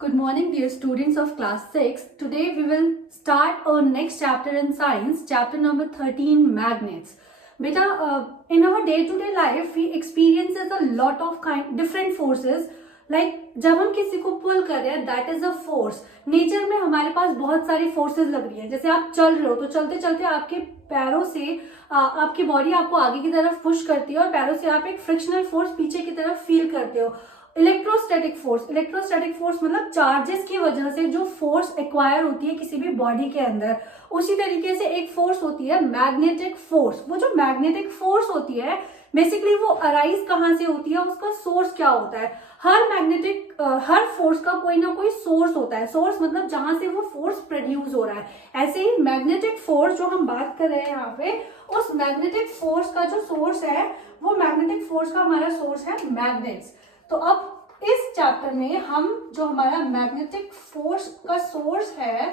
Good morning, dear students of class 6. Today we will start our next chapter in science, chapter number 13, magnets. Beta, in our day-to-day life, we experiences a lot of different forces. Like जब हम किसी को पुल कर रहे हैं, that is a force. Nature में हमारे पास बहुत सारी फोर्सेस लग रही है. जैसे आप चल रहे हो तो चलते चलते आपके पैरों से आपकी बॉडी आपको आगे की तरफ पुश करती है और पैरों से आप एक फ्रिक्शनल फोर्स पीछे की तरफ फील करते हो. इलेक्ट्रोस्टैटिक फोर्स मतलब चार्जेस की वजह से जो फोर्स एक्वायर होती है किसी भी बॉडी के अंदर, उसी तरीके से एक फोर्स होती है मैग्नेटिक फोर्स. वो जो मैग्नेटिक फोर्स होती है बेसिकली वो अराइज कहाँ से होती है, उसका सोर्स क्या होता है. हर फोर्स का कोई ना कोई सोर्स होता है. सोर्स मतलब जहां से वो फोर्स प्रोड्यूस हो रहा है. ऐसे ही मैग्नेटिक फोर्स जो हम बात कर रहे हैं यहाँ पे, उस मैग्नेटिक फोर्स का जो सोर्स है वो मैग्नेटिक फोर्स का हमारा सोर्स है मैग्नेट्स. तो अब इस चैप्टर में हम जो हमारा मैग्नेटिक फोर्स का सोर्स है,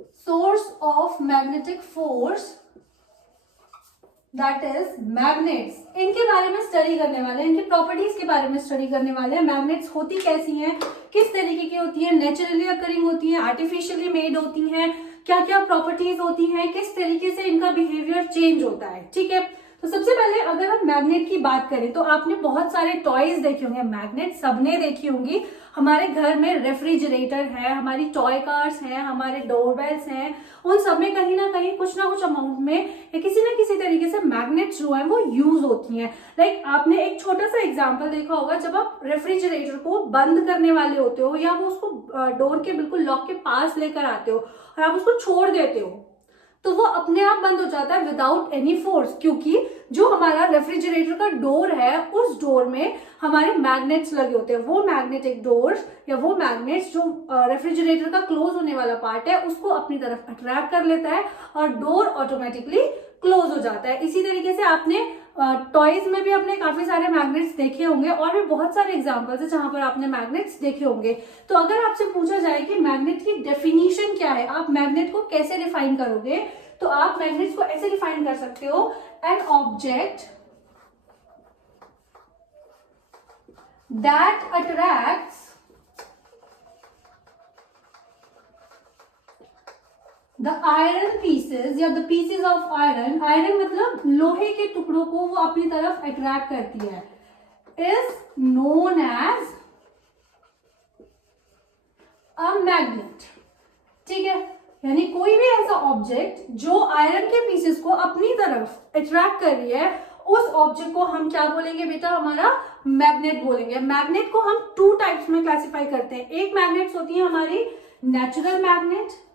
source of magnetic force that is magnets, इनके बारे में स्टडी करने वाले हैं. इनकी प्रॉपर्टीज के बारे में स्टडी करने वाले हैं. मैग्नेट्स होती कैसी हैं, किस तरीके की होती है, नेचुरली अकरिंग होती है, आर्टिफिशियली मेड होती हैं, क्या क्या प्रॉपर्टीज होती हैं, किस तरीके से इनका बिहेवियर चेंज होता है. ठीक है, तो सबसे पहले अगर हम मैग्नेट की बात करें तो आपने बहुत सारे टॉयज देखे होंगे. मैग्नेट सबने देखी होंगी. हमारे घर में रेफ्रिजरेटर है, हमारी टॉय कार्स हैं, हमारे डोरबेल्स हैं, उन सब में कहीं ना कहीं कुछ ना कुछ अमाउंट में या किसी ना किसी तरीके से मैग्नेट्स जो है वो यूज होती हैं. लाइक आपने एक छोटा सा एग्जांपल देखा होगा, जब आप रेफ्रिजरेटर को बंद करने वाले होते हो या वो उसको डोर के बिल्कुल लॉक के पास लेकर आते हो और आप उसको छोड़ देते हो तो वो अपने आप बंद हो जाता है विदाउट एनी फोर्स, क्योंकि जो हमारा रेफ्रिजरेटर का डोर है उस डोर में हमारे मैग्नेट्स लगे होते हैं. वो मैग्नेटिक डोर्स या वो मैग्नेट्स जो रेफ्रिजरेटर का क्लोज होने वाला पार्ट है उसको अपनी तरफ अट्रैक्ट कर लेता है और डोर ऑटोमेटिकली क्लोज हो जाता है. इसी तरीके से आपने टॉयज में भी अपने काफी सारे मैग्नेट्स देखे होंगे और भी बहुत सारे एग्जांपल्स है जहां पर आपने मैग्नेट्स देखे होंगे. तो अगर आपसे पूछा जाए कि मैग्नेट की डेफिनेशन क्या है, आप मैग्नेट को कैसे डिफाइन करोगे, तो आप मैग्नेट्स को ऐसे डिफाइन कर सकते हो, an object that attracts the iron pieces या the pieces of iron, iron मतलब लोहे के टुकड़ों को वो अपनी तरफ अट्रैक्ट करती है, is known as a magnet. ठीक है, यानी कोई भी ऐसा ऑब्जेक्ट जो आयरन के पीसेस को अपनी तरफ अट्रैक्ट कर रही है, उस ऑब्जेक्ट को हम क्या बोलेंगे बेटा, हमारा मैग्नेट बोलेंगे. मैग्नेट को हम टू टाइप्स में क्लासिफाई करते हैं. एक मैग्नेट्स होती है हमारी नेचुरल मैग्नेट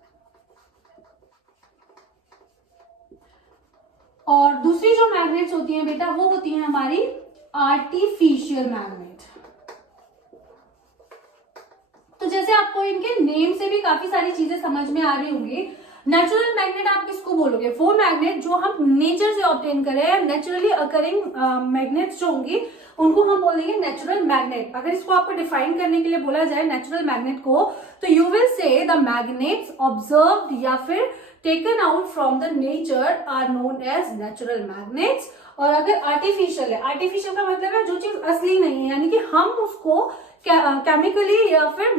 और दूसरी जो मैग्नेट्स होती हैं बेटा वो होती हैं हमारी आर्टिफिशियल मैग्नेट. तो जैसे आपको इनके नेम से भी काफी सारी चीजें समझ में आ रही होंगी. नेचुरल मैग्नेट आप किसको बोलोगे, वो मैग्नेट जो हम नेचर से ऑब्टेन करें, नेचुरली अकरिंग मैग्नेट्स जो होंगी उनको हम बोलेंगे नेचुरल मैग्नेट. अगर इसको आपको डिफाइन करने के लिए बोला जाए नेचुरल मैग्नेट को, तो you will say the magnets observed या फिर taken out from the nature are known as natural magnets. और अगर आर्टिफिशियल है, आर्टिफिशियल का मतलब है जो चीज असली नहीं है, यानी कि हम उसको केमिकली या फिर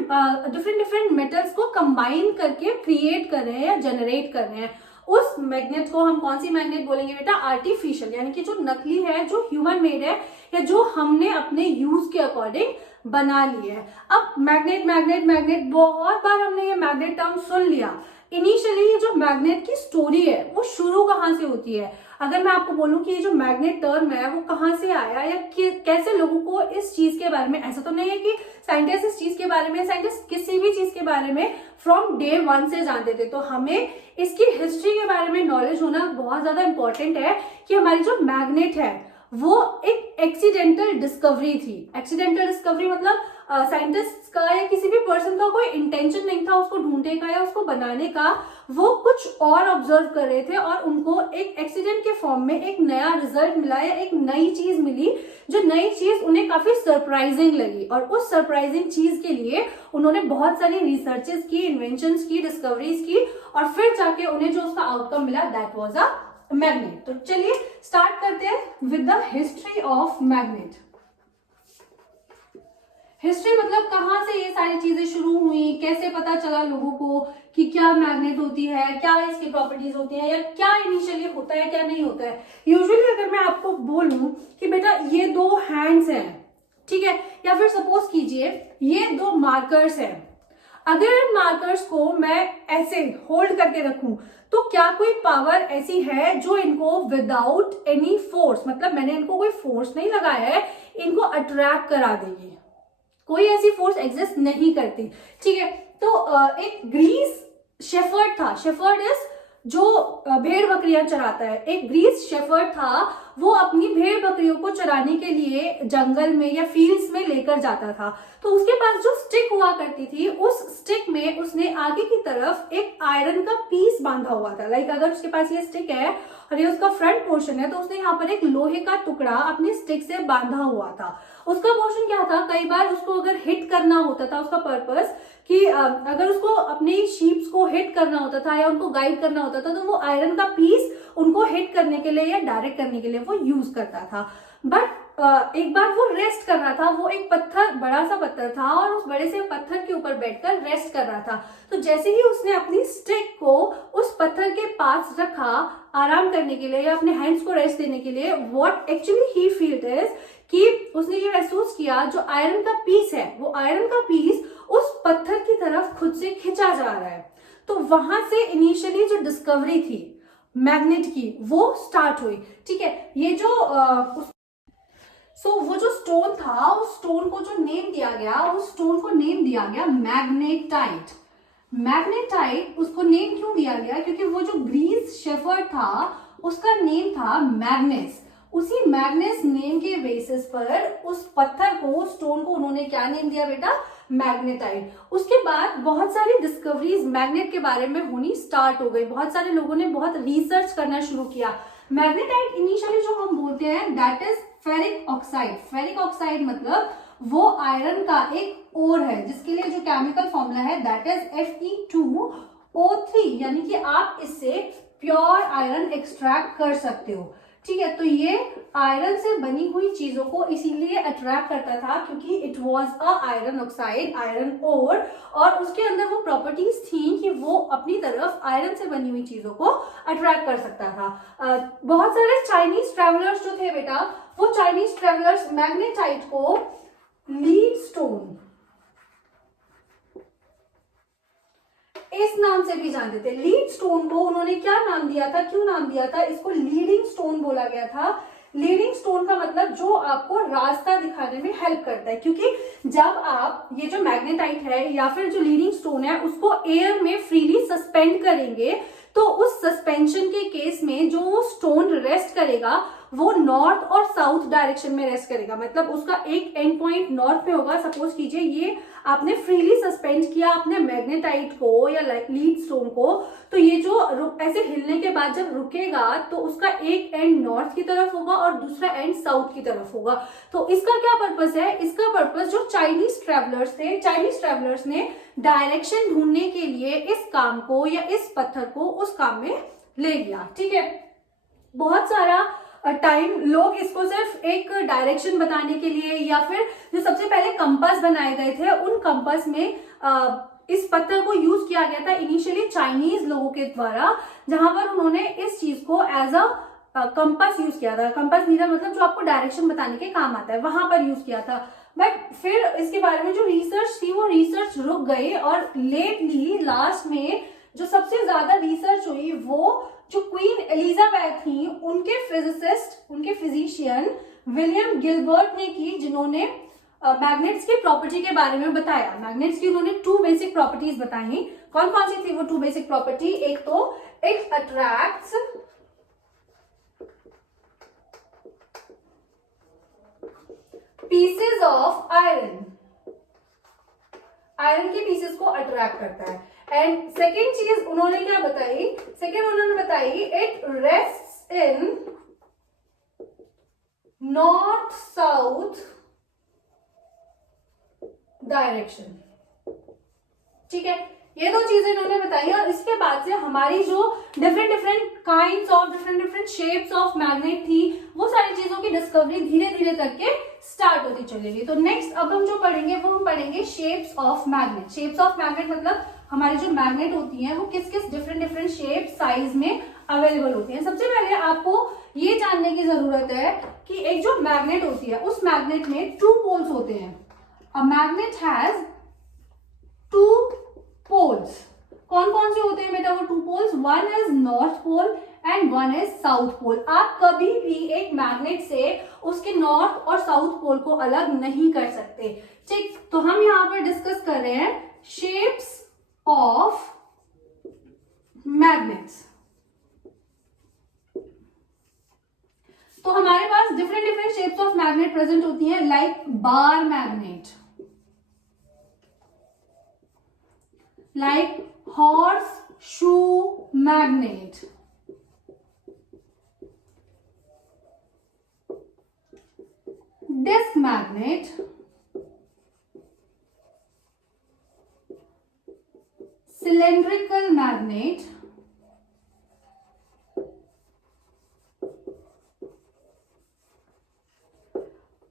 डिफरेंट मेटल्स को कंबाइन करके क्रिएट कर रहे हैं या जनरेट कर रहे हैं, उस मैग्नेट को हम कौन सी मैग्नेट बोलेंगे बेटा, आर्टिफिशियल. यानी कि जो नकली है, जो ह्यूमन मेड है या जो हमने अपने यूज के अकॉर्डिंग बना ली है. अब मैग्नेट मैग्नेट मैग्नेट बहुत बार हमने ये मैग्नेट टर्म सुन लिया. इनिशियली ये जो मैग्नेट की स्टोरी है वो शुरू कहाँ से होती है. अगर मैं आपको बोलूं कि ये जो मैग्नेट टर्म है वो कहाँ से आया या कैसे लोगों को इस चीज के बारे में, ऐसा तो नहीं है कि साइंटिस्ट इस चीज के बारे में, साइंटिस्ट किसी भी चीज के बारे में फ्रॉम डे वन से जानते थे. तो हमें इसकी हिस्ट्री के बारे में नॉलेज होना बहुत ज्यादा इंपॉर्टेंट है कि हमारी जो मैग्नेट है वो एक एक्सीडेंटल डिस्कवरी थी. एक्सीडेंटल डिस्कवरी मतलब साइंटिस्ट का या किसी भी पर्सन का कोई इंटेंशन नहीं था उसको ढूंढने का या उसको बनाने का. वो कुछ और ऑब्जर्व कर रहे थे और उनको एक एक्सीडेंट के फॉर्म में एक नया रिजल्ट मिला या एक नई चीज मिली, जो नई चीज उन्हें काफी सरप्राइजिंग लगी. और उस सरप्राइजिंग चीज के लिए उन्होंने बहुत सारी रिसर्चेस की, इन्वेंशंस की, डिस्कवरीज की और फिर जाके उन्हें जो उसका आउटकम मिला दैट वाज अ मैग्नेट. तो चलिए स्टार्ट करते हैं with the history of magnet. History मतलब कहाँ से ये सारी चीजें शुरू हुई, कैसे पता चला लोगों को कि क्या मैग्नेट होती है, क्या इसकी प्रॉपर्टीज होती है, या क्या इनिशियली होता है क्या नहीं होता है। यूजुअली अगर मैं आपको बोलूं कि बेटा ये दो हैंड्स हैं, ठीक है, या फिर सपोज कीजिए ये दो मार्कर्स हैं, अगर इन मार्कर्स को मैं ऐसे होल्ड करके रखूं तो क्या कोई पावर ऐसी है जो इनको विदाउट एनी फोर्स, मतलब मैंने इनको कोई फोर्स नहीं लगाया है, इनको अट्रैक्ट करा देगी? कोई ऐसी फोर्स एग्जिस्ट नहीं करती, ठीक है। तो एक ग्रीस शेफर्ड था, शेफर्ड इज जो भेड़ बकरियां चराता है, एक ग्रीस शेफर्ड था, वो अपनी भेड़ बकरियों को चराने के लिए जंगल में या फील्ड्स में लेकर जाता था। तो उसके पास जो स्टिक हुआ करती थी, उस स्टिक में उसने आगे की तरफ एक आयरन का पीस बांधा हुआ था। लाइक अगर उसके पास ये स्टिक है और ये उसका फ्रंट पोर्शन है, तो उसने यहाँ पर एक लोहे का टुकड़ा अपनी स्टिक से बांधा हुआ था। उसका पोर्शन क्या था, कई बार उसको अगर हिट करना होता था, उसका पर्पस कि अगर उसको अपने शीप्स को हिट करना होता था या उनको गाइड करना होता था, तो वो आयरन का पीस उनको हिट करने के लिए या डायरेक्ट करने के लिए वो यूज करता था। बट एक बार वो रेस्ट कर रहा था, वो एक पत्थर, बड़ा सा पत्थर था, और उस बड़े से पत्थर के ऊपर बैठकर रेस्ट कर रहा था। तो जैसे ही उसने अपनी स्टिक को उस पत्थर के पास रखा आराम करने के लिए या अपने हैंड्स को रेस्ट देने के लिए, what actually he field is कि उसने ये महसूस किया जो आयरन का पीस है, वो आयरन का पीस उस पत्थर की तरफ खुद से खिंचा जा रहा है। तो वहां से इनिशियली जो डिस्कवरी थी मैग्नेट की वो स्टार्ट हुई, ठीक है। ये जो वो जो स्टोन था, उस स्टोन को जो नेम दिया गया, उस स्टोन को नेम दिया गया मैग्नेटाइट। मैग्नेटाइट उसको नेम क्यों दिया गया, क्योंकि वो जो ग्रीस शेफर्ड था उसका नेम था मैग्नेस। उसी मैग्नेस नेम के बेसिस पर उस पत्थर को, स्टोन को उन्होंने क्या नेम दिया बेटा, मैग्नेटाइट। उसके बाद बहुत सारी डिस्कवरीज मैग्नेट के बारे में होनी स्टार्ट हो गई, बहुत सारे लोगों ने बहुत रिसर्च करना शुरू किया। मैग्नेटाइट इनिशियली जो हम बोलते हैं that is ferric oxide. Ferric oxide मतलब वो आयरन का एक ओर है, जिसके लिए जो केमिकल फॉर्मूला है दैट इज Fe2O3, यानी कि आप इससे प्योर आयरन एक्सट्रैक्ट कर सकते हो, ठीक है। तो ये आयरन से बनी हुई चीजों को इसीलिए अट्रैक्ट करता था क्योंकि it was a iron oxide, iron ore, और उसके अंदर वो प्रॉपर्टीज थी कि वो अपनी तरफ आयरन से बनी हुई चीजों को अट्रैक्ट कर सकता था। बहुत सारे चाइनीज ट्रेवलर्स जो थे बेटा, वो चाइनीज ट्रेवलर्स मैग्नेटाइट को लीड स्टोन इस नाम से भी जानते थे। लीड स्टोन को उन्होंने क्या नाम दिया था, क्यों नाम दिया था, इसको लीडिंग स्टोन बोला गया था। लीडिंग स्टोन का मतलब जो आपको रास्ता दिखाने में हेल्प करता है, क्योंकि जब आप ये जो मैग्नेटाइट है या फिर जो लीडिंग स्टोन है उसको एयर में फ्रीली सस्पेंड करेंगे, तो उस सस्पेंशन के केस में जो वो स्टोन रेस्ट करेगा वो नॉर्थ और साउथ डायरेक्शन में रेस्ट करेगा। मतलब उसका एक एंड पॉइंट नॉर्थ पे होगा। सपोज कीजिए ये आपने फ्रीली सस्पेंड किया अपने मैग्नेटाइट को या लीड स्टोन को, तो ये जो ऐसे हिलने के बाद जब रुकेगा तो उसका एक एंड नॉर्थ की तरफ होगा और दूसरा एंड साउथ की तरफ होगा। तो इसका क्या पर्पस है, इसका पर्पस जो चाइनीज ट्रेवलर्स थे, चाइनीज ट्रेवलर्स ने डायरेक्शन ढूंढने के लिए इस काम को या इस पत्थर को उस काम में ले लिया, ठीक है। बहुत सारा टाइम लोग इसको सिर्फ एक डायरेक्शन बताने के लिए, या फिर जो सबसे पहले कंपास बनाए गए थे उन कंपास में इस पत्थर को यूज किया गया था इनिशियली चाइनीज लोगों के द्वारा, जहां पर उन्होंने इस चीज को एज अ कंपास यूज किया था। कंपास नीडल मतलब जो आपको डायरेक्शन बताने के काम आता है, वहां पर यूज किया था। बट फिर इसके बारे में जो रिसर्च थी वो रिसर्च रुक गई, और लेटली लास्ट में जो सबसे ज्यादा रिसर्च हुई वो जो क्वीन एलिजाबेथ थी उनके फिजिसिस्ट, उनके फिजिशियन विलियम गिलबर्ट ने की, जिन्होंने मैग्नेट्स की प्रॉपर्टी के बारे में बताया। मैग्नेट्स की उन्होंने 2 बेसिक प्रॉपर्टीज बताई। कौन कौन सी थी वो 2 बेसिक प्रॉपर्टी, एक तो it attracts pieces of iron, iron के पीसेस को अट्रैक्ट करता है। एंड सेकेंड चीज उन्होंने क्या बताई, सेकेंड उन्होंने बताई it rests in north south direction, ठीक है। ये दो चीजें इन्होंने बताई और इसके बाद से हमारी जो different different kinds of different different shapes of magnet थी वो सारी चीजों की डिस्कवरी धीरे धीरे करके स्टार्ट होती चलेगी। तो नेक्स्ट अब हम जो पढ़ेंगे वो हम पढ़ेंगे shapes of magnet. Shapes of magnet मतलब हमारी जो मैग्नेट होती है वो किस किस डिफरेंट डिफरेंट शेप साइज में अवेलेबल होती है। सबसे पहले आपको ये जानने की जरूरत है कि एक जो मैग्नेट होती है उस मैग्नेट में 2 पोल्स होते हैं। A magnet has 2 poles. कौन कौन से होते हैं बेटा वो 2 poles? One is north pole and one is south pole. आप कभी भी एक मैग्नेट से उसके नॉर्थ और साउथ पोल को अलग नहीं कर सकते। ठीक, तो हम यहाँ पर डिस्कस कर रहे हैं शेप्स ऑफ मैग्नेट्स। तो हमारे पास different different shapes of magnet present होती हैं, like bar magnet, like horseshoe magnet, disc magnet, cylindrical magnet,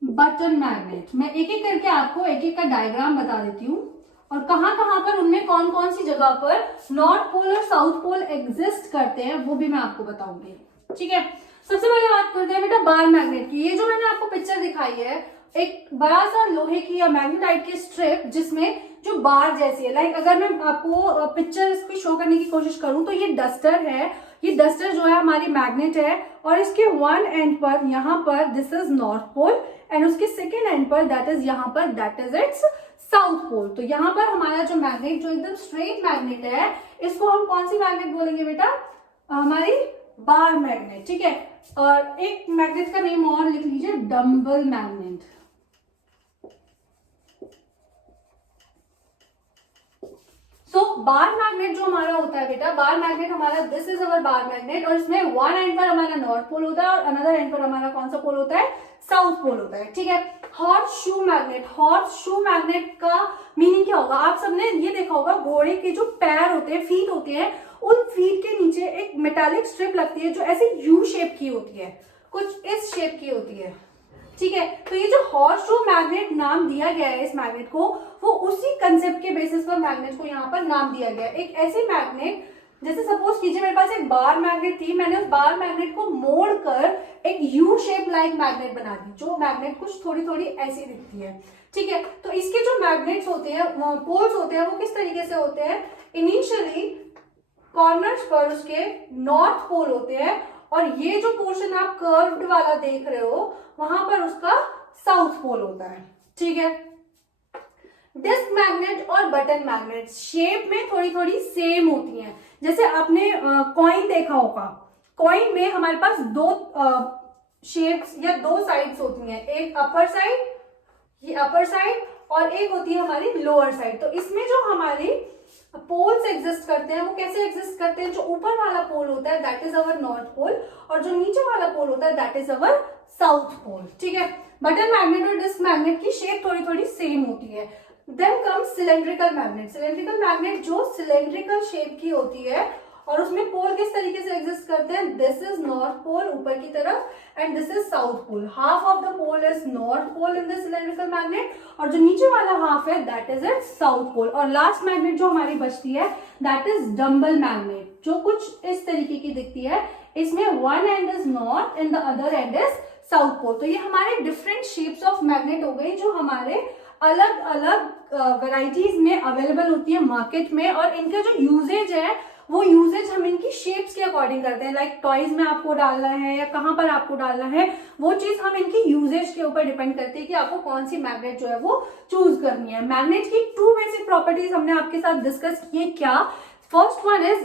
button magnet. मैं एक एक करके आपको एक एक का डायग्राम बता देती हूँ और कहां कहां पर उनमें कौन कौन सी जगह पर नॉर्थ पोल और साउथ पोल एग्जिस्ट करते हैं वो भी मैं आपको बताऊंगी। ठीक है, सबसे पहले बात करते हैं बेटा बार मैग्नेट की। ये जो मैंने आपको पिक्चर दिखाई है एक बड़ा सा लोहे की या मैग्नेटाइट की स्ट्रिप जिसमें जो बार जैसी है, लाइक अगर मैं आपको पिक्चर इसकी शो करने की कोशिश करूं तो ये डस्टर है। ये डस्टर जो है हमारी मैग्नेट है और इसके वन एंड पर यहाँ पर this is north pole and उसके सेकेंड एंड पर दैट इज यहाँ पर that is its south pole. तो यहाँ पर हमारा जो मैग्नेट जो एकदम स्ट्रेट मैग्नेट है इसको हम कौन सी मैग्नेट बोलेंगे बेटा? हमारी बार मैग्नेट। ठीक है, और एक मैग्नेट का नेम और लिख लीजिए, डम्बल मैग्नेट। सो बार मैग्नेट जो हमारा होता है बेटा, बार मैग्नेट हमारा this is our bar magnet और इसमें वन एंड पर हमारा नॉर्थ पोल होता है और अनदर एंड पर हमारा कौन सा पोल होता है? साउथ पोल होता है। ठीक है, horse shoe magnet. Horse shoe magnet का मीनिंग क्या होगा? आप सबने ये देखा होगा घोड़े के जो पैर होते हैं, फीट होते हैं, उन फीट के नीचे एक मेटालिक स्ट्रिप लगती है जो ऐसे यू शेप की होती है, कुछ इस शेप की होती है। ठीक है, तो ये जो हॉर्स शू मैग्नेट नाम दिया गया है इस मैग्नेट को, वो उसी कंसेप्ट के बेसिस पर मैग्नेट को यहाँ पर नाम दिया गया है। एक ऐसी मैग्नेट, जैसे सपोज कीजिए मेरे पास एक बार मैग्नेट थी, मैंने उस बार मैग्नेट को मोड़कर एक यू शेप लाइक मैग्नेट बना दी, जो मैग्नेट कुछ थोड़ी थोड़ी ऐसी दिखती है। ठीक है, तो इसके जो मैग्नेट्स होते हैं, पोल्स होते हैं, वो किस तरीके से होते हैं? इनिशियली कॉर्नर्स पर उसके नॉर्थ पोल होते हैं और ये जो पोर्शन आप कर्व्ड वाला देख रहे हो वहां पर उसका साउथ पोल होता है। ठीक है, डिस्क मैग्नेट और बटन मैग्नेट शेप में थोड़ी थोड़ी सेम होती हैं। जैसे आपने कॉइन देखा होगा, कॉइन में हमारे पास 2 शेप्स या 2 साइड्स होती हैं, एक अपर साइड, ये अपर साइड, और एक होती है हमारी लोअर साइड। तो इसमें जो हमारी पोल्स एग्जिस्ट करते हैं वो कैसे एग्जिस्ट करते हैं? जो ऊपर वाला पोल होता है that is our north pole और जो नीचे वाला पोल होता है that is our south pole. ठीक है, बटन मैग्नेट और डिस्क मैग्नेट की शेप थोड़ी थोड़ी सेम होती है। Then comes cylindrical magnet. Cylindrical magnet जो सिलेंड्रिकल शेप की होती है और उसमें पोल किस तरीके से एग्जिस्ट करते हैं? दिस इज नॉर्थ पोल ऊपर की तरफ and this is south pole. Half of the pole is north pole in the cylindrical magnet और जो नीचे वाला हाफ है that is it south pole. और लास्ट मैग्नेट जो हमारी बचती है दैट इज डम्बल मैग्नेट, जो कुछ इस तरीके की दिखती है। इसमें one end is north end the other end is south pole. तो ये हमारे डिफरेंट शेप्स ऑफ मैग्नेट हो गई जो हमारे अलग अलग वैरायटीज में अवेलेबल होती है मार्केट में, और इनका जो यूजेज है वो यूजेज हम इनकी शेप्स के अकॉर्डिंग करते हैं। लाइक टॉयज में आपको डालना है या कहां पर आपको डालना है, वो चीज हम इनकी यूजेज के ऊपर डिपेंड करती है कि आपको कौन सी मैग्नेट जो है वो चूज करनी है। मैग्नेट की 2 बेसिक प्रॉपर्टीज हमने आपके साथ डिस्कस की है। क्या? First one is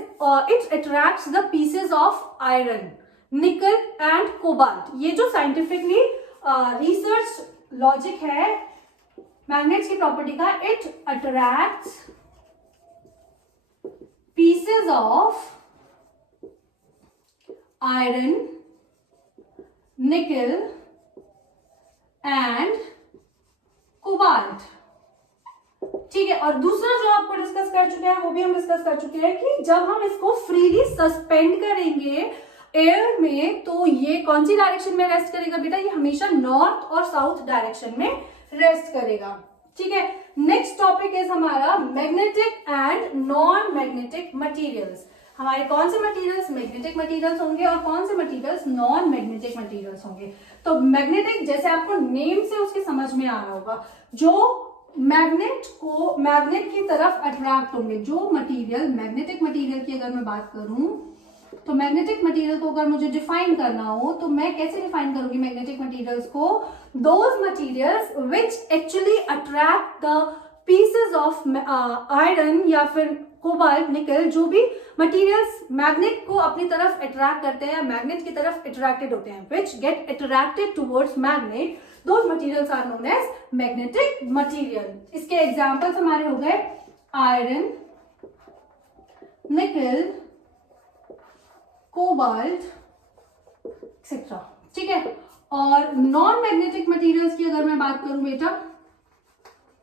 it attracts the pieces of iron, निकल एंड कोबाल्ट। ये जो साइंटिफिकली रिसर्च लॉजिक है मैग्नेट्स की प्रॉपर्टी का, it attracts pieces of iron, nickel and cobalt। ठीक है। और दूसरा जो आपको डिस्कस कर चुके हैं वो भी हम डिस्कस कर चुके हैं कि जब हम इसको फ्रीली सस्पेंड करेंगे एयर में तो ये कौन सी डायरेक्शन में रेस्ट करेगा बेटा, ये हमेशा नॉर्थ और साउथ डायरेक्शन में रेस्ट करेगा। ठीक है। नेक्स्ट टॉपिक इज हमारा magnetic and non magnetic materials. हमारे कौन से मटेरियल्स मैग्नेटिक मटेरियल्स होंगे और कौन से मटेरियल्स नॉन मैग्नेटिक मटेरियल्स होंगे। तो मैग्नेटिक जैसे आपको नेम से उसकी समझ में आ रहा होगा, जो मैग्नेट की तरफ अट्रैक्ट होंगे, जो मटेरियल मैग्नेटिक मटेरियल की अगर मैं बात करूं तो मैग्नेटिक मटेरियल को अगर मुझे डिफाइन करना हो तो मैं कैसे डिफाइन करूंगी मैग्नेटिक मटेरियल्स को, those materials which actually attract the pieces of iron या फिर कोबाल्ट निकल, जो भी मटेरियल्स मैग्नेट को अपनी तरफ अट्रैक्ट करते हैं, मैग्नेट की तरफ अट्रैक्टेड होते हैं, which get attracted towards magnet, those materials are known as magnetic material. इसके एग्जांपल्स हमारे हो गए आयरन, निकल, कोबाल्ट एक्सेट्रा। ठीक है। और नॉन मैग्नेटिक मटेरियल्स की अगर मैं बात करूं बेटा,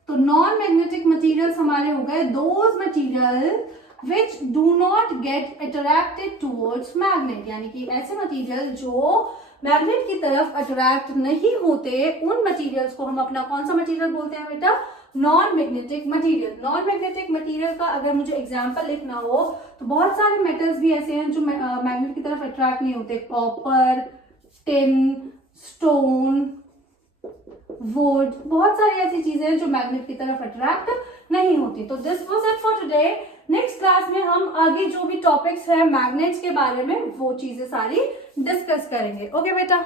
तो नॉन मैग्नेटिक मटेरियल्स हमारे हो गए those material which do not gate attracted towards magnet, यानी कि ऐसे मटेरियल जो मैग्नेट की तरफ अट्रैक्ट नहीं होते, उन मटेरियल्स को हम अपना कौन सा मटेरियल बोलते हैं बेटा, non magnetic material. Non magnetic material का अगर मुझे एग्जांपल लिखना हो तो बहुत सारे मेटल्स भी ऐसे हैं जो मैग्नेट की तरफ अट्रैक्ट नहीं होते, कॉपर, टिन, स्टोन, वुड, बहुत सारी ऐसी चीजें हैं जो मैग्नेट की तरफ अट्रैक्ट नहीं होती। तो this was it for today. Next class में हम आगे जो भी टॉपिक्स है मैग्नेट्स के बारे में वो चीजें सारी डिस्कस करेंगे। ओके बेटा।